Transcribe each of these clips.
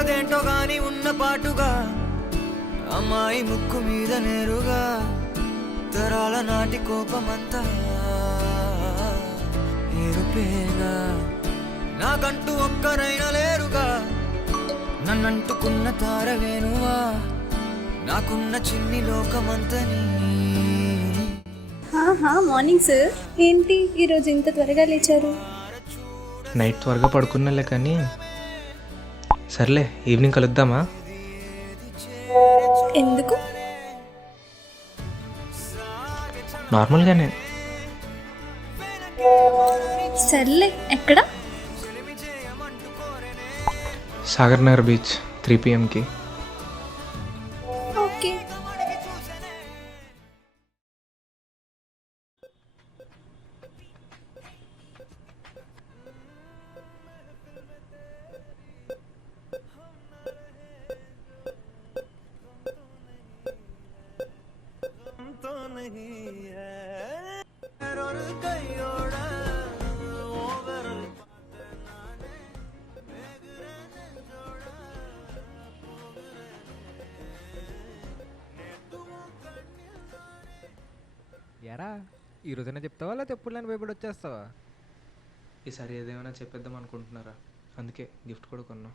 అదేంటో గాని ఉన్న పాటుగా అమ్మాయి ముక్కు మీద నేరుగా తరాల నాటి కోపమంతా ఏరుపేగా నాకంటూ ఒక్కరైనా లేరుగా నన్నంటుకున్న తారవేనువా నాకున్న చిన్ని లోకమంతని. మార్నింగ్ సార్, ఏంటి ఈరోజు ఇంత త్వరగా లేచారు? నైట్ త్వరగా పడుకున్నాలే కానీ సర్లే ఈవినింగ్ కలుద్దామా? ఎందుకు? నార్మల్గానే. సర్లే, ఎక్కడ? Sagar Nagar beach 3 PM. Okay. ఎరా ఈ రోజైనా చెప్తావా లేకపోతే ఎప్పుడు భయపడి వచ్చేస్తావా? ఈసారి ఏదేమైనా చెప్పేద్దాం అనుకుంటున్నారా, అందుకే గిఫ్ట్ కూడా కొన్నా.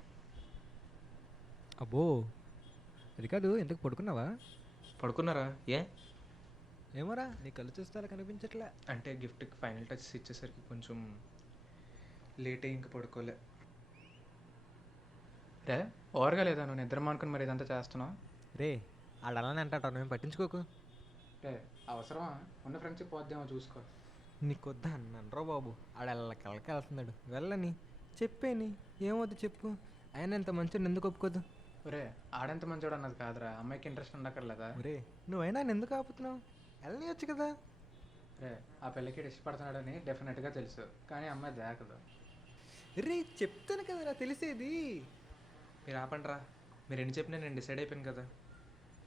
అబ్బో, అది కాదు, ఎందుకు పడుకున్నావా? పడుకున్నారా? ఏమోరా, నీ కళ్ళు చూస్తే అలా కనిపించట్లే. అంటే గిఫ్ట్కి ఫైనల్ టచ్ ఇచ్చేసరికి కొంచెం లేట్ అయ్యి ఇంక పడుకోలే. రే ఓవర్గా లేదా నువ్వు నిద్ర మానుకుని మరి ఇదంతా చేస్తున్నావు? రే ఆడు అలానే అంటాడు, నువ్వేం పట్టించుకోకు. రే అవసరమా? ఉన్న ఫ్రెండ్షిప్ పోద్దేమో చూసుకో. నీకొద్దా అన్నాను బాబు, ఆడల్లా కళ్ళకి వెళ్తున్నాడు, వెళ్ళని చెప్పేని ఏమవుతుంది చెప్పు. ఆయన ఎంత మంచిని ఎందుకు ఒప్పుకోదు? రే ఆడెంత మంచోడు అన్నది కాదురా, అమ్మాయికి ఇంట్రెస్ట్ ఉండక్కర్లేదా? రే నువ్వైనా ఎందుకు ఆపుతున్నావు, వెళ్ళనియచ్చు కదా. రే ఆ పిల్లకి ఇష్టపడుతున్నాడని డెఫినెట్గా తెలుసు, కానీ అమ్మాయి దాకదు. రే చెప్తాను కదరా తెలిసేది. మీరు ఆపండిరా, మీరు ఎన్ని చెప్పినా నేను డిసైడ్ అయిపోయాను కదా.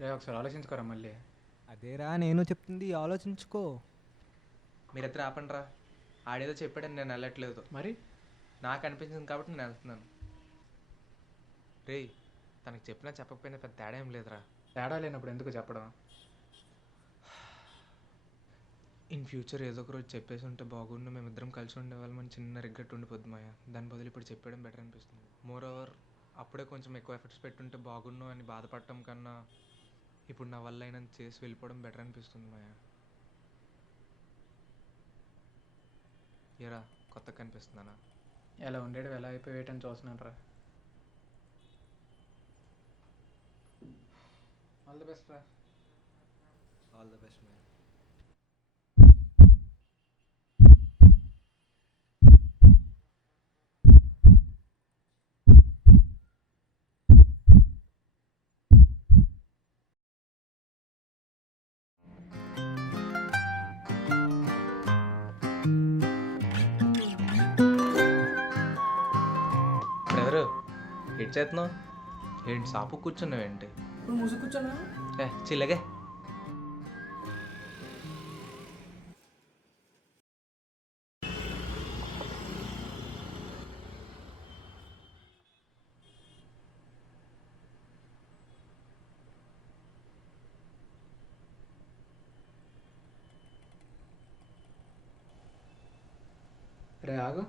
రే ఒకసారి ఆలోచించుకోరా మళ్ళీ. అదేరా నేను చెప్తుంది, ఆలోచించుకో. మీరిద్దరు ఆపండిరా, ఆడేదో చెప్పాడని నేను వెళ్ళట్లేదు, మరి నాకు అనిపించింది కాబట్టి నేను వెళ్తున్నాను. రే తనకి చెప్పినా చెప్పకపోయినా పెద్ద తేడా ఏం లేదురా. తేడా లేనప్పుడు ఎందుకు చెప్పడం? ఇన్ ఫ్యూచర్ ఏదో ఒక రోజు చెప్పేసి ఉంటే బాగుండు, మేమిద్దరం కలిసి ఉండేవాళ్ళమని చిన్న రిగ్రెట్ ఉండిపోద్ది మాయా. దాని బదులు ఇప్పుడు చెప్పడం బెటర్ అనిపిస్తుంది. మోర్ ఓవర్ అప్పుడే కొంచెం ఎక్కువ ఎఫర్ట్స్ పెట్టుంటే బాగుండు అని బాధపడటం కన్నా ఇప్పుడు నా వల్ల అయినంత చేసి వెళ్ళిపోవడం బెటర్ అనిపిస్తుంది మాయా. ఏరా కొత్తగా కనిపిస్తున్నానా? ఎలా ఉండేడు ఎలా అయిపోయేటని చూస్తున్నాను రా. ఆల్ ది బెస్ట్ రా. All the best man. Brother ఏం చేస్తున్నావు? ఏంటి సాపు కూర్చున్నావు ఏంటి? నువ్వు ముసుగు కూర్చోనా? చిల్లగే. రే ఆగు.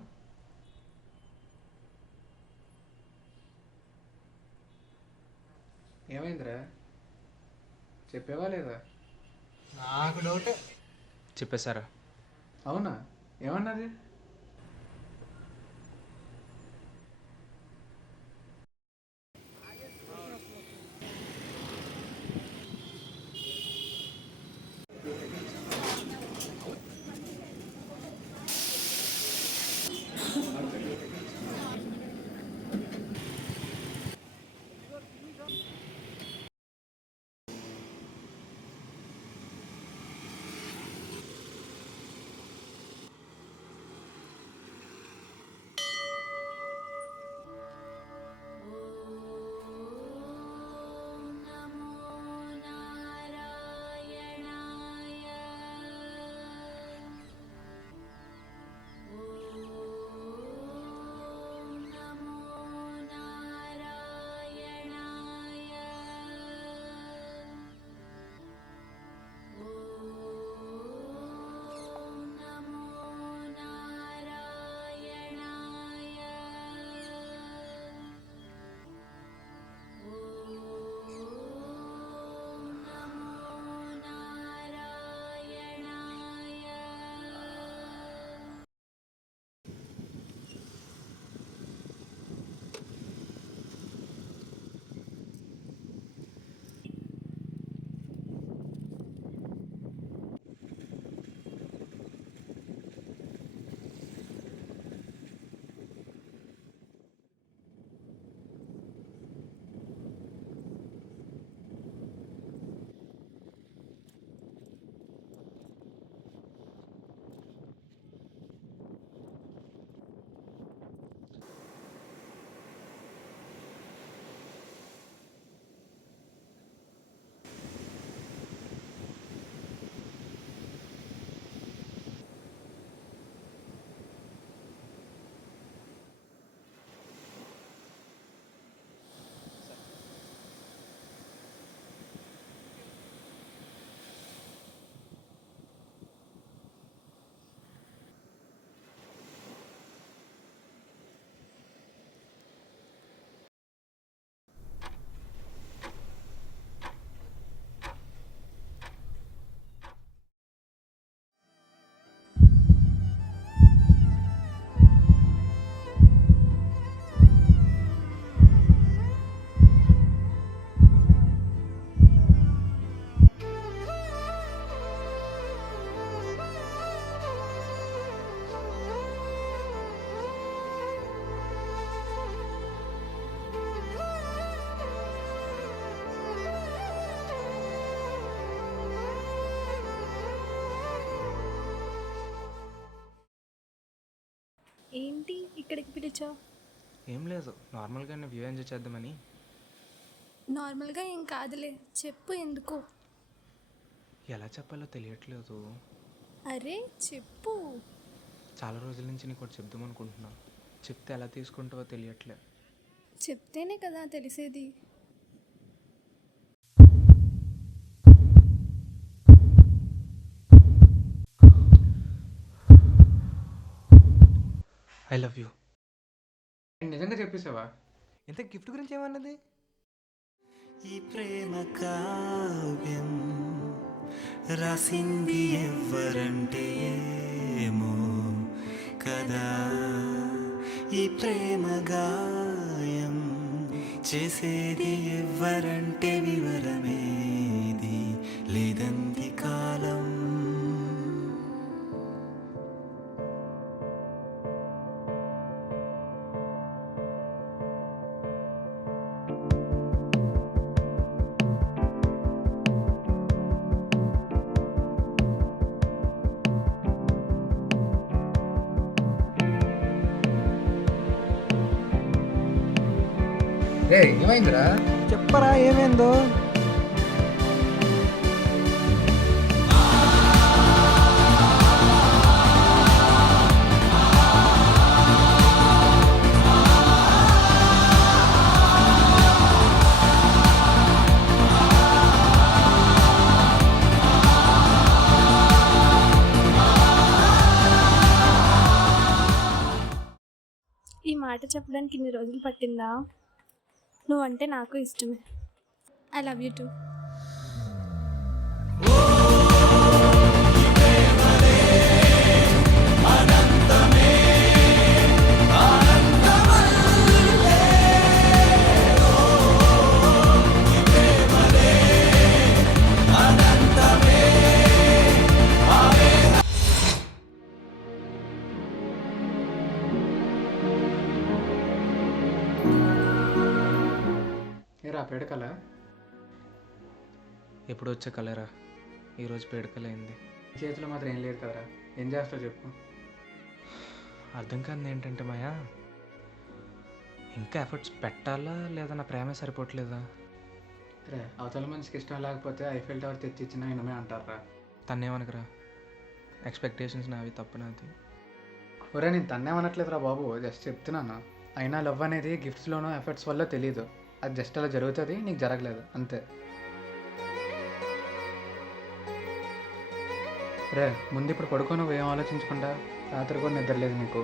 ఏమైందిరా? చెప్పేవా లేదా? నాకు డౌటే. చెప్పేశారా? అవునా? ఏమన్నది? ఏంటి ఇక్కడికి పిలిచావు? ఏం లేదు, నార్మల్గానే వ్యూ ఎంజాయ్ చేద్దామని. నార్మల్గా ఏం కాదులే, చెప్పు ఎందుకు? ఎలా చెప్పాలో తెలియట్లేదు. అరే చెప్పు. చాలా రోజుల నుంచి నీకు ఒకటి చెప్దాం అనుకుంటున్నా. చెప్తే ఎలా తీసుకుంటావో తెలియట్లే. చెప్తేనే కదా తెలిసేది. I love you. నిజంగా చెప్పేసావా? ఇంత గిఫ్ట్ గురించి ఏమన్నది? ఈ ప్రేమ కావ్యం రాసింది ఎవ్వరంటే ఏమో కదా ఈ ప్రేమ గాయం చేసేది ఎవ్వరంటే వివరమేది లేదంది కాలం. రే ఏమైందిరా? చెప్పరా ఏమైందో. ఈ మాట చెప్పడానికి ఇన్ని రోజులు పట్టిందా? నువ్వంటే నాకు ఇష్టమే. I love you two. ఏరా పేడకల ఎప్పుడు వచ్చే కలరా, ఈరోజు పేడకలైంది. చేతిలో మాత్రం ఏం లేదు కదరా, ఏం చేస్తావు చెప్పు. అర్థం కాదు ఏంటంటే మాయా, ఇంకా ఎఫర్ట్స్ పెట్టాలా లేదా నా ప్రేమ సరిపోవట్లేదా? రే అవతల మనిషికి ఇష్టం లేకపోతే ఐఫిల్ టవర్ తెచ్చి ఇచ్చినా ఇనమే అంటారా. తన్నేమనకరా, ఎక్స్పెక్టేషన్స్ నావి, తప్పు నాది. ఒరే నేను తన్నేమనట్లేదురా బాబు, జస్ట్ చెప్తున్నాను. అయినా లవ్ అనేది గిఫ్ట్స్లోనూ ఎఫర్ట్స్ వల్ల తెలీదు. అది జస్ట్ అలా జరుగుతుంది, నీకు జరగలేదు అంతే. రే ముందు ఇప్పుడు పడుకో, నువ్వు ఏం ఆలోచించకుండా. రాత్రి కూడా నిద్రలేదు నీకు.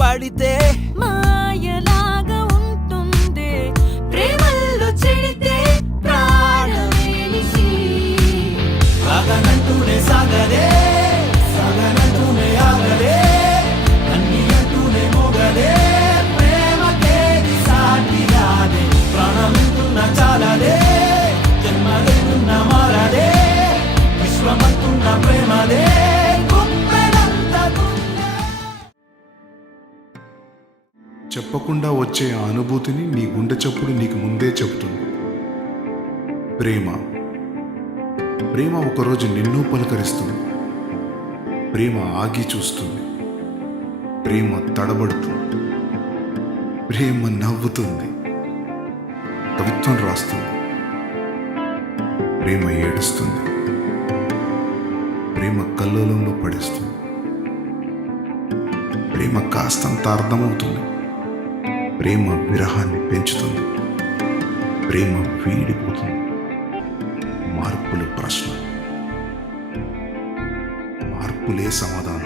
పడితే మాయలాగా ఉంటుంది, ప్రేమల్లో చెడితే ప్రాణమేలిసి. సాగనంటూనే సాగదే, సాగనంటూనే ఆగదే, అన్ని అంటూనే మోగదే, ప్రేమకేది సాటి రాదే, ప్రాణమంటున్న చాలదే, జన్మలేనున్న మారదే, విశ్వమంటున్న ప్రేమదే. చెప్పకుండా వచ్చే ఆ అనుభూతిని నీ గుండె చప్పుడు నీకు ముందే చెబుతుంది. ప్రేమ ప్రేమ ఒకరోజు నిన్ను పలకరిస్తుంది. ప్రేమ ఆగి చూస్తుంది. ప్రేమ తడబడుతుంది. ప్రేమ నవ్వుతుంది. కవిత్వం రాస్తుంది. ప్రేమ ఏడుస్తుంది. ప్రేమ కల్లోలంలో పడేస్తుంది. ప్రేమ కాస్తంత అర్థమవుతుంది. ప్రేమ విరహాన్ని పెంచుతుంది. ప్రేమ వీడిపోతుంది. మార్పులు ప్రశ్న, మార్పులే సమాధానం.